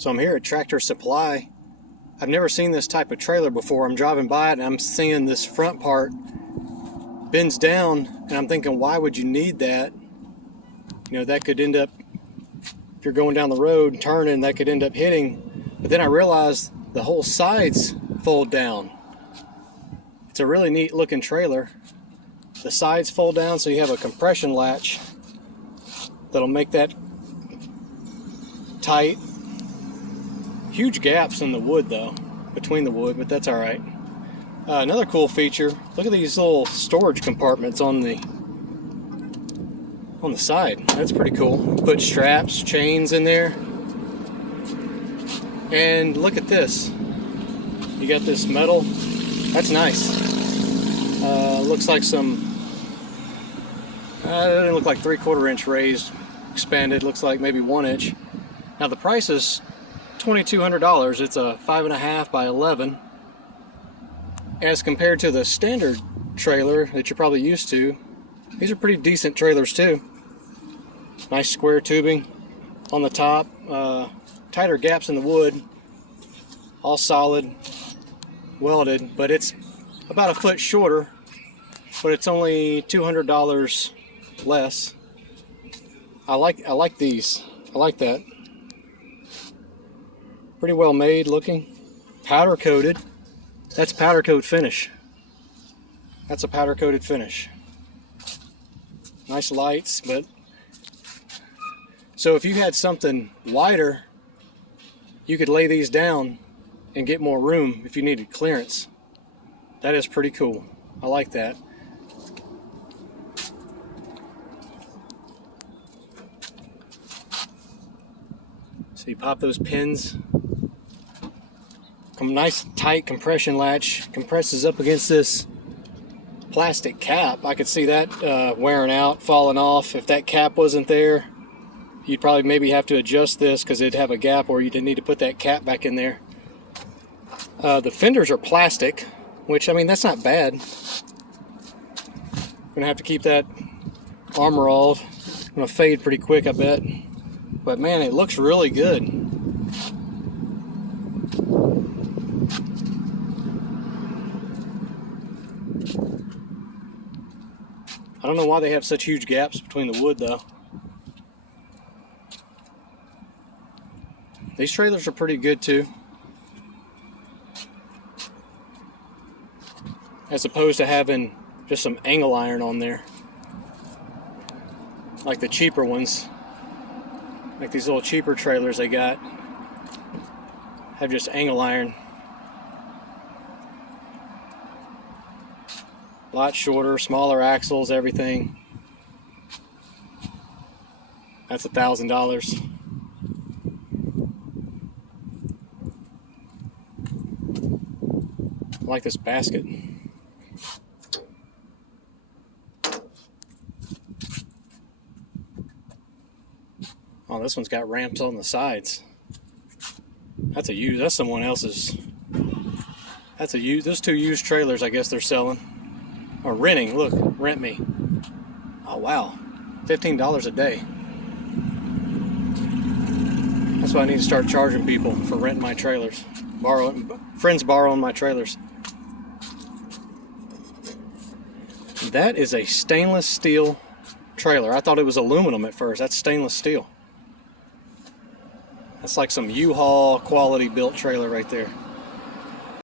So I'm here at Tractor Supply. I've never seen this type of trailer before. I'm driving by it and I'm seeing this front part bends down, and I'm thinking, why would you need that? You know, that could end up, if you're going down the road and turning, that could end up hitting. But then I realized the whole sides fold down. It's a really neat looking trailer. The sides fold down, so you have a compression latch that'll make that tight. Huge gaps in the wood though, between the wood, but that's all right. Another cool feature, look at these little storage compartments on the side. That's pretty cool. Put straps, chains in there. And look at this. You got this metal. That's nice. Looks like some, it doesn't look like 3/4 inch raised, expanded, looks like maybe 1 inch. Now the price is $2,200. It's a 5.5 by 11. As compared to the standard trailer that you're probably used to, these are pretty decent trailers too. Nice square tubing on the top, tighter gaps in the wood, all solid, welded, but it's about a foot shorter, but it's only $200 less. I like these. I like that. Pretty well made looking. Powder coated. That's powder coat finish. That's a powder coated finish. Nice lights, but so if you had something wider, you could lay these down and get more room if you needed clearance. That is pretty cool. I like that. So you pop those pins. Nice tight compression latch, compresses up against this plastic cap. I could see that wearing out, falling off. If that cap wasn't there, you'd probably maybe have to adjust this because it'd have a gap, or you didn't need to put that cap back in there. The fenders are plastic, which, I mean, that's not bad. Gonna have to keep that armor off. Gonna fade pretty quick, I bet. But man, it looks really good. I don't know why they have such huge gaps between the wood though. These trailers are pretty good too. As opposed to having just some angle iron on there. Like the cheaper ones. Like these little cheaper trailers they got. Have just angle iron. A lot shorter, smaller axles, everything. That's $1,000. I like this basket. Oh, this one's got ramps on the sides. That's a used. That's someone else's. That's a used. Those two used trailers, I guess they're selling. Or renting, look, rent me. Oh wow, $15 a day. That's why I need to start charging people for renting my trailers. Friends borrowing my trailers. That is a stainless steel trailer. I thought it was aluminum at first. That's stainless steel. That's like some U-Haul quality built trailer right there.